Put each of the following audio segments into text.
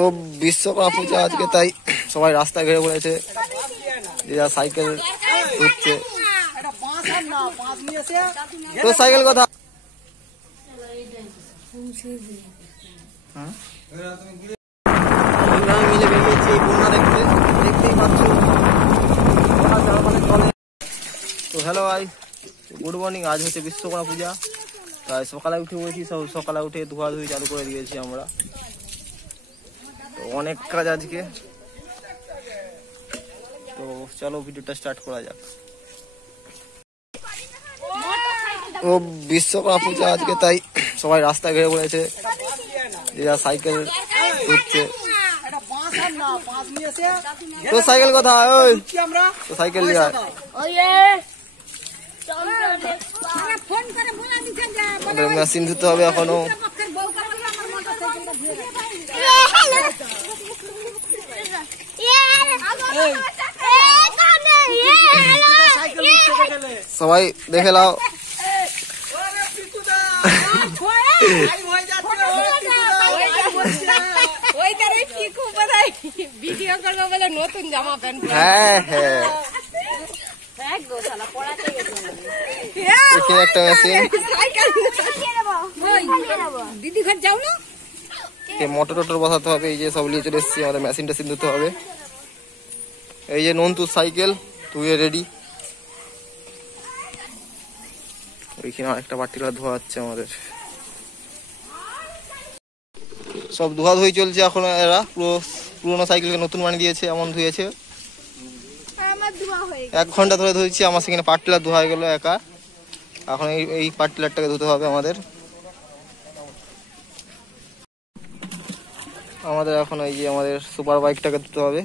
ও বিশ্বকর্মা পূজা আজকে, তাই সবাই রাস্তা ঘিরে পড়েছে, যে যা সাইকেল ঘুরছে। তো সাইকেল কথা মিলে বেরিয়েছি এই বন্যা দেখতে, দেখতেই পাচ্ছ। তো হ্যালো ভাই, গুড মর্নিং। আজ হচ্ছে বিশ্বকর্মা পূজা, তাই সকালে উঠে পড়েছি। সব সকালে উঠে ধোয়াধুয়ি চালু করে দিয়েছি আমরা। তো অনেক কাজ আজকে, তো চলো ভিডিওটা স্টার্ট করা যাক। ও বিশ্বকর্মা পূজা আজকে, তাই সবাই রাস্তা ঘিরে পড়েছে, যে যা সাইকেল ঘুরছে। তো সাইকেল কথা তো সাইকেল নিয়ে মেশিন ধুতে হবে এখনো। সবাই দেখে নাও। নতুন জামা প্যান্ট, হ্যাঁ হ্যাঁ, একটা মেশিন। দিদি ঘর যাও না, মোটর টোটর বসাতে হবে। এই যে সব নিয়ে চলে এসেছি, আমাদের মেশিন টেশিন ধুতে হবে। এই যে নন্টুর সাইকেল ধুয়ে রেডি। ওইখানে আরেকটা পার্টিকুলার ধোয়া হচ্ছে আমাদের। সব ধোয়াধুয়ি চলছে এখন। এরা পুরোনো সাইকেলকে নতুন বানিয়ে দিয়েছে, এমন ধুয়েছে। 1 ঘন্টা ধরে ধুয়েছি। আমার সেখানে পার্টিকুলার ধোয়া হয়ে গেল একা। এখন এই পার্টিকুলারটাকে ধুতে হবে আমাদের। এখন এই যে আমাদের সুপার বাইকটাকে ধুতে হবে,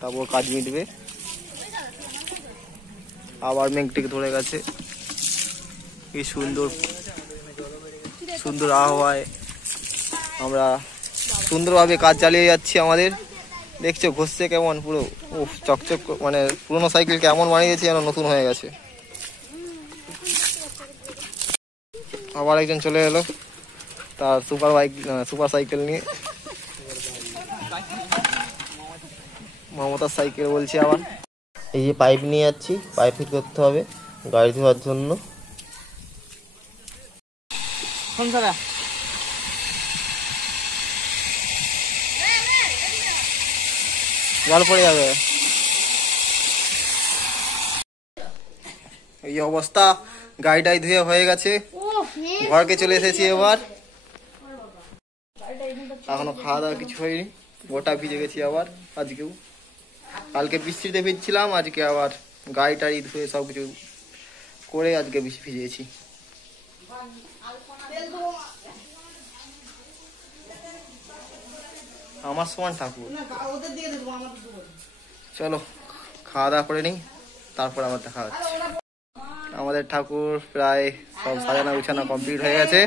তারপর কাজ মিটবে। আবার মেঘটিকে ধরে গেছে। এই সুন্দর সুন্দর আবহাওয়ায় আমরা সুন্দরভাবে কাজ চালিয়ে যাচ্ছি আমাদের। দেখছো ঘষছে কেমন পুরো, চকচক, মানে পুরোনো সাইকেল কেমন বানিয়েছে যেন নতুন হয়ে গেছে। আবার একজন চলে এলো তার সুপার সাইকেল নিয়ে। মমতার সাইকেল বলছি আবার। এই যে পাইপ নিয়ে যাচ্ছি, পাইপ ফিট করতে হবে গাড়ি ধোয়ার জন্য। জল পড়ে যাবে। এই অবস্থা, গাড়িটাই ধুয়ে হয়ে গেছে, ঘরকে চলে এসেছি এবার। এখনো খাওয়া দাওয়া কিছু হয়নি, গোটা ভিজে গেছি আবার আজকেও। কালকে বৃষ্টিতে ভিজছিলাম, আজকে আবার গাড়ি টাড়ি ধুয়ে সবকিছু করে আজকে বেশি ভিজেছি। আমার সমান ঠাকুর। চলো খাওয়া দাওয়া করে নিই, তারপর আবার দেখা হচ্ছে। আমাদের ঠাকুর প্রায় সব সাজানো গুছানো কমপ্লিট হয়ে গেছে।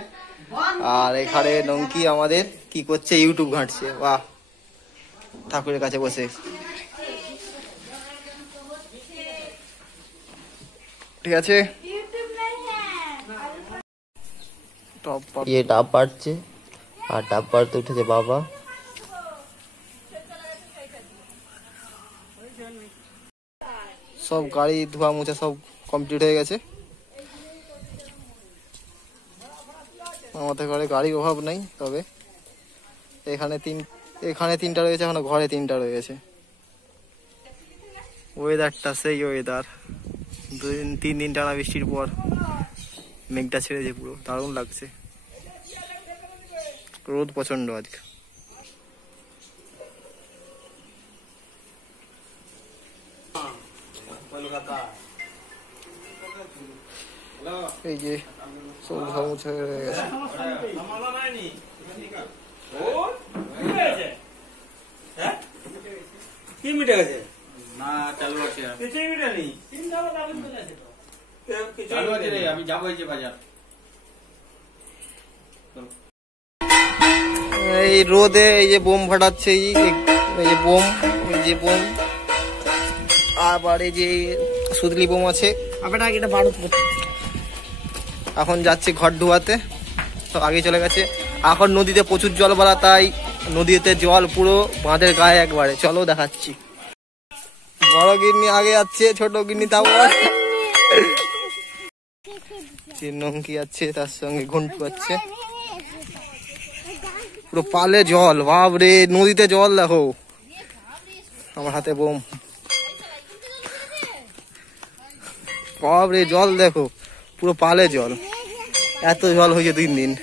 আর এখানে নঙ্কি আমাদের কি করছে, ইউটিউব ঘাঁটছে। বাহ, ঠাকুরের কাছে বসে। ঠিক আছে, ডাব পাড়ছে, আর ডাব পাড়তে উঠেছে বাবা। সব গাড়ি ধোয়া মুছা সব কমপ্লিট হয়ে গেছে। আমাদের ঘরে গাড়ির অভাব নেই, তবে এখানে 3টা রয়েছে, এখনো ঘরে 3টা রয়েছে। ওয়েদারটা সেই ওয়েদার, 3 দিন টানা বৃষ্টির পর মেঘটা ছেড়েছে, পুরো দারুণ লাগছে। রোদ প্রচন্ড আজকে। এই যে সব ধোয়া মুছা হয়ে গেছে। এই রোদে এই যে বোম ফাটাচ্ছে, এই যে বোম, আবার এই যে সুতলি বোম আছে। এখন যাচ্ছি ঘর ধোয়াতে, সব আগে চলে গেছে। এখন নদীতে প্রচুর জল বাড়া, তাই নদীতে জল পুরো বাঁধের গায়ে একবারে। চলো দেখাচ্ছি। বড় গিন্নি আগে যাচ্ছে, ছোট গিন্নি তাও নঙ্কি আছে, তার সঙ্গে ঘন্টু আছে। পুরো পালে জল, বাপরে নদীতে জল দেখো। আমার হাতে বোম, বাপরে জল দেখো, পুরো পালে জল। এত জল হয়েছে দিন দিন।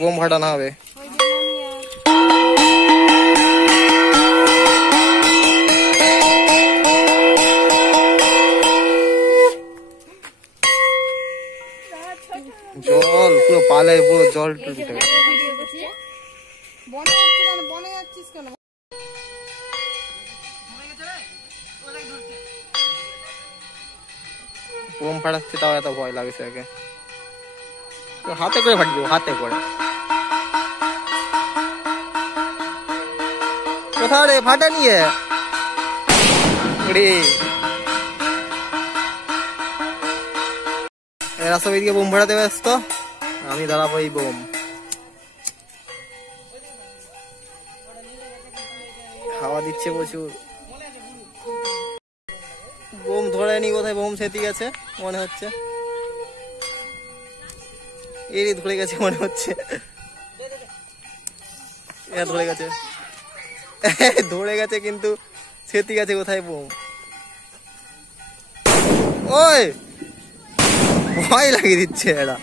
বোম ফাটানো হবে। জল পুরো পালে, পুরো জল উঠে গেছে। বোম ফাটাচ্ছে, তাও এত ভয় লাগছে। আগে হাতে করে ফাটিয়ে, হাতে করে। কোথাও রে ফাটা নিয়ে এরা সব এদিকে বোম ফাটাতে ব্যস্ত, আমি দাঁড়াবো এই বোম। হাওয়া দিচ্ছে প্রচুর। বোম ধরে নি, কোথায় বোম সেতে গেছে মনে হচ্ছে। এরই ধরে গেছে মনে হচ্ছে। ধরে গেছে, ধরে গেছে, কিন্তু সেতে গেছে কোথায় বোম। ওই ভয় লাগিয়ে দিচ্ছে এরা।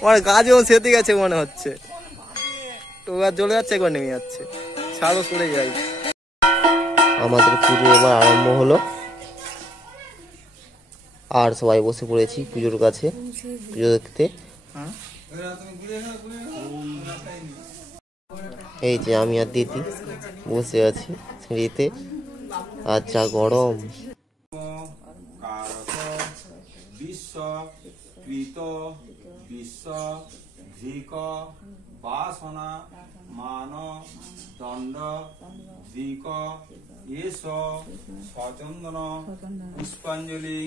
আমার গাছেও সেতে গেছে মনে হচ্ছে। তো এবার জ্বলে যাচ্ছে, একবার নেমে যাচ্ছে। ছাড়ো, সরে যাই। আমাদের পুজো এবার আরম্ভ হলো, আর সবাই বসে পড়েছি পুজোর কাছে, পুজো দেখতে। এই যে আমি আর দিদি বসে আছি সিঁড়িতে, আর যা গরম। বিশ্ব কৃত বিশ্ব ধিক বাসনা মান দণ্ড দিক এস সচন্দন পুষ্পাঞ্জলি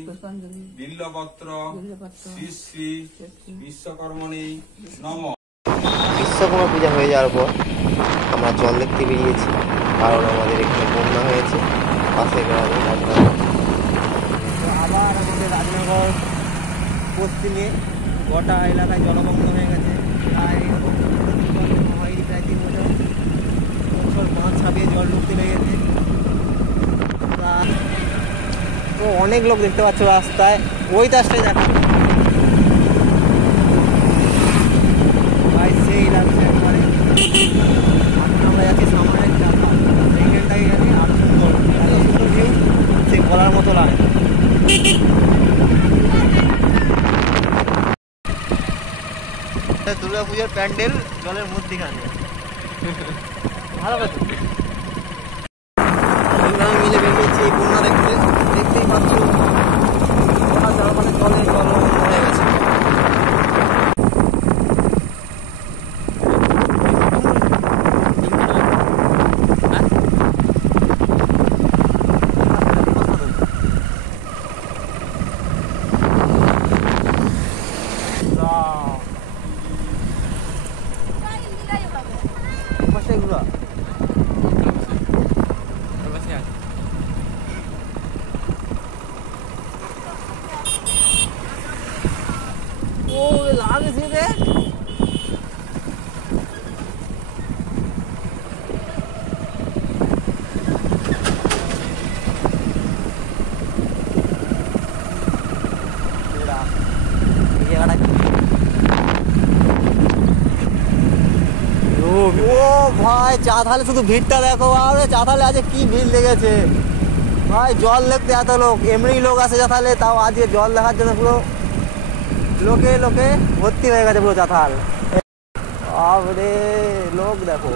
বিল্লপত্র শ্রী শ্রী বিশ্বকর্মণি নম। বিশ্বকর্মা পূজা হয়ে যাওয়ার পর আমরা জল দেখতে বেরিয়েছি, কারণ আমাদের এখানে বন্যা হয়েছে পাশে গ্রামে। আবার আমাদের রাজনগর পশ্চিমে গোটা এলাকায় জলমগ্ন হয়ে গেছে। প্রায় হয়নি, প্রায় 3 বছর বাঁধ ছাপিয়ে জল ঢুকতে লেগেছে। তো অনেক লোক দেখতে পাচ্ছ রাস্তায়, ওই তাসটাই দেখা ভাই, সেই লাগছে একবারে। এখন আমরা যাচ্ছি সামনের চাকা, সেইখানটাই গেলে আরো সুন্দর, এত সুন্দর ভিউ, সে বলার মতো লাগে। দুর্গা পুজোর প্যান্ডেল জলের মধ্যেখানে ভালো কথা। মিলে বেরিয়েছি এই বন্যা দেখতে, দেখতেই পাচ্ছ জলে জল হয়ে গেছে। ভাই চাঁথালে শুধু ভিড়টা দেখো, আরে চাঁথালে আজকে কি ভিড় লেগেছে ভাই। জল দেখতে এত লোক, এমনি লোক আসে চাঁথালে, তাও আজকে জল দেখার জন্য পুরো লোকে লোকে ভর্তি হয়ে গেছে পুরো চাঁথাল। আরে লোক দেখো,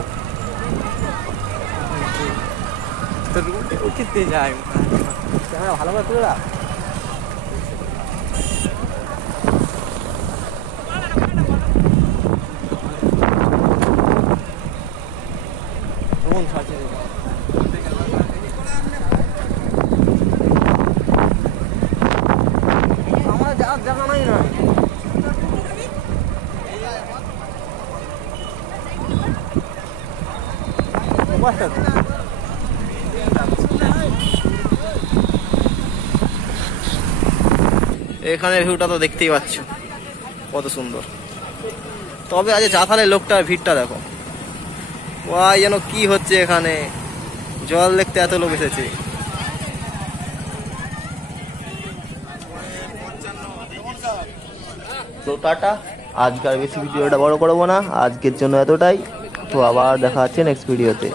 উঠিতে যায় ক্যামেরা ভালো করে তুলে। দারুণ ছাড়ছে দেখো। আমার জায়গা নাই না। এখানে ভিউটা তো দেখতেই পাচ্ছ কত সুন্দর। তবে আজ চাতালের লোকটার ভিড়টা দেখো, ওয়াই যেন কি হচ্ছে এখানে, জল দেখতে এত লোক এসেছে। তো টাটা, আজকাল বেশি ভিডিওটা বড় করবো না, আজকের জন্য এতটাই। তো আবার দেখা হচ্ছে নেক্সট ভিডিওতে।